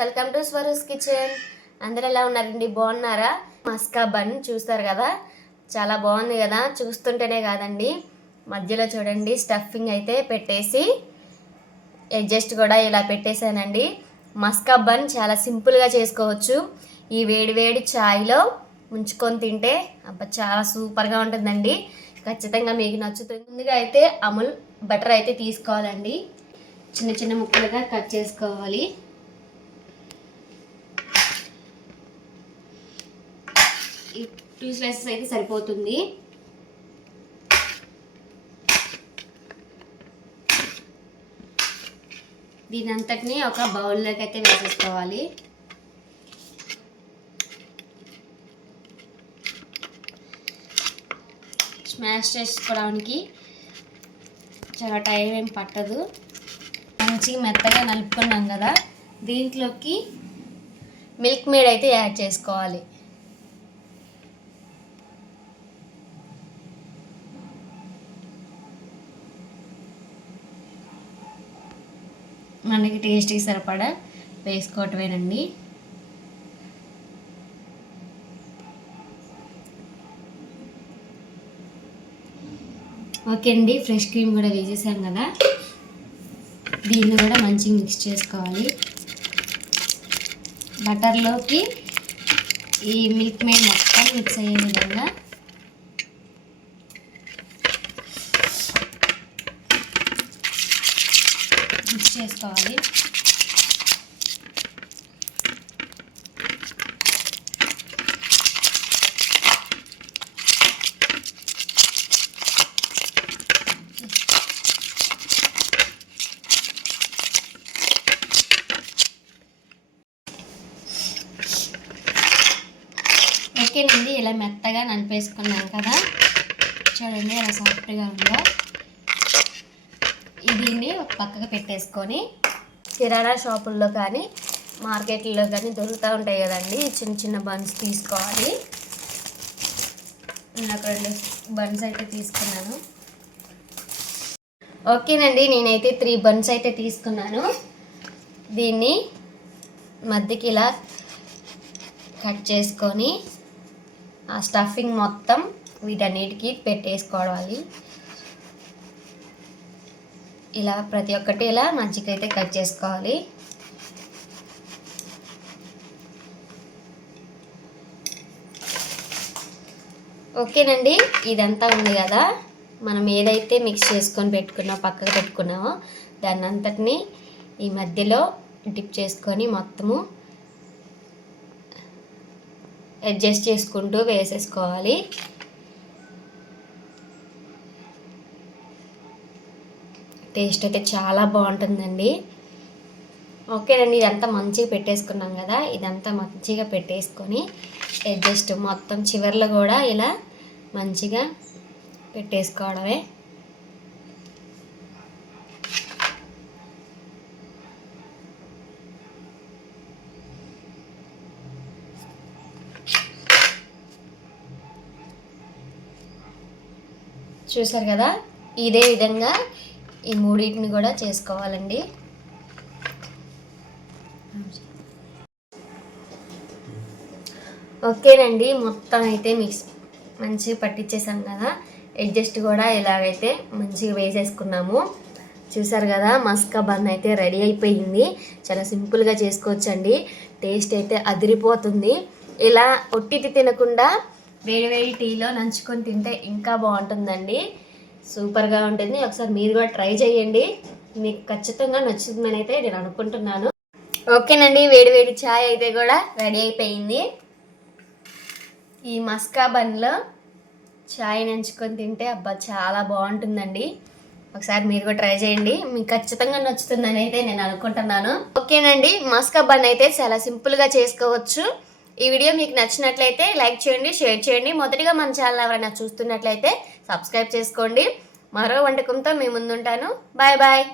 Welcome to స్వరూస్ kitchen. అందరు ఎలా ఉన్నారండి? బాగున్నారా? మస్కా బన్ చూస్తారు కదా? చాలా బాగుంది కదా? చూస్తుంటేనే కాదండి. మధ్యలో చూడండి స్టఫింగ్ అయితే పెట్టేసి అడ్జస్ట్ కూడా ఇలా పెట్టేశానండి. మస్కా బన్ చాలా సింపుల్గా చేసుకోవచ్చు. ఈ వేడి వేడి ఛాయ్లో ముంచుకొని తింటే అబ్బా చాలా సూపర్గా ఉంటుందండి. ఖచ్చితంగా మీకు నచ్చుతుంది. ముందుగా అయితే అమూల్ బటర్ అయితే తీసుకోవాలండి. చిన్న చిన్న ముక్కలుగా కట్ చేసుకోవాలి. ఈ టూ స్లైసెస్ అయితే సరిపోతుంది. దీని అంతటిని ఒక బౌల్లోకి అయితే వేసేసుకోవాలి. స్మాష్ చేసుకోవడానికి చాలా టైం ఏం పట్టదు. మంచిగా మెత్తగా నలుపుకున్నాం కదా దీంట్లోకి మిల్క్ మేడ్ అయితే యాడ్ చేసుకోవాలి. మనకి టేస్ట్కి సరిపడా వేసుకోవటమేనండి. ఓకే అండి ఫ్రెష్ క్రీమ్ కూడా వేసేసాం కదా. దీన్ని కూడా మంచిగా మిక్స్ చేసుకోవాలి. బటర్లోకి ఈ మిల్క్ మేడ్ మొత్తం మిక్స్ అయ్యే విధంగా మిక్స్ చేసుకోవాలి. ఓకేనండి ఇలా మెత్తగా నలిపేసుకున్నాం కదా. చూడండి ఎలా సాఫ్ట్గా ఉందో. దీన్ని ఒక పక్కకు పెట్టేసుకొని కిరాణా షాపుల్లో కానీ మార్కెట్లో కానీ దొరుకుతూ ఉంటాయి కదండి. చిన్న చిన్న బన్స్ తీసుకోవాలి. నేను ఒక రెండు బన్స్ అయితే తీసుకున్నాను. ఓకేనండి నేనైతే త్రీ బన్స్ అయితే తీసుకున్నాను. దీన్ని మధ్యకి ఇలా కట్ చేసుకొని ఆ స్టఫింగ్ మొత్తం వీటన్నిటికీ పెట్టేసుకోవాలి. ఇలా ప్రతి ఒక్కటి ఇలా మంచిగా అయితే కట్ చేసుకోవాలి. ఓకేనండి ఇదంతా ఉంది కదా. మనం ఏదైతే మిక్స్ చేసుకొని పెట్టుకున్నామో పక్కకు పెట్టుకున్నామో దాన్ని అంతటిని ఈ మధ్యలో డిప్ చేసుకొని మొత్తము అడ్జస్ట్ చేసుకుంటూ వేసేసుకోవాలి. టేస్ట్ అయితే చాలా బాగుంటుందండి. ఓకేనండి ఇదంతా మంచిగా పెట్టేసుకున్నాం కదా ఇదంతా మంచిగా పెట్టేసుకొని జస్ట్ మొత్తం చివర్లో కూడా ఇలా మంచిగా పెట్టేసుకోవడమే. చూసారు కదా ఇదే విధంగా ఈ మూడింటిని కూడా చేసుకోవాలండి. ఓకేనండి మొత్తం అయితే మిక్స్ మంచిగా పట్టించేసాం కదా. అడ్జస్ట్ కూడా ఇలాగైతే మంచిగా వేసేసుకున్నాము. చూసారు కదా మస్కా బన్ అయితే రెడీ అయిపోయింది. చాలా సింపుల్గా చేసుకోవచ్చండి. టేస్ట్ అయితే అదిరిపోతుంది. ఇలా ఒట్టిటి తినకుండా వేడి వేడి టీలో నంచుకొని తింటే ఇంకా బాగుంటుందండి. సూపర్గా ఉంటుంది. ఒకసారి మీరు కూడా ట్రై చేయండి. మీకు ఖచ్చితంగా నచ్చుతుందని అయితే నేను అనుకుంటున్నాను. ఓకేనండి వేడి వేడి ఛాయ్ అయితే కూడా రెడీ అయిపోయింది. ఈ మస్కా బన్లో ఛాయ్ నంచుకొని తింటే అబ్బా చాలా బాగుంటుందండి. ఒకసారి మీరు కూడా ట్రై చేయండి. మీకు ఖచ్చితంగా నచ్చుతుందని అయితే నేను అనుకుంటున్నాను. ఓకేనండి మస్కా బన్ అయితే చాలా సింపుల్గా చేసుకోవచ్చు. ఈ వీడియో మీకు నచ్చినట్లయితే లైక్ చేయండి షేర్ చేయండి. మొదటిగా మన ఛానల్ ఎవరైనా చూస్తున్నట్లయితే సబ్స్క్రైబ్ చేసుకోండి. మరో వంటకంతో మీ ముందుంటాను. Bye bye.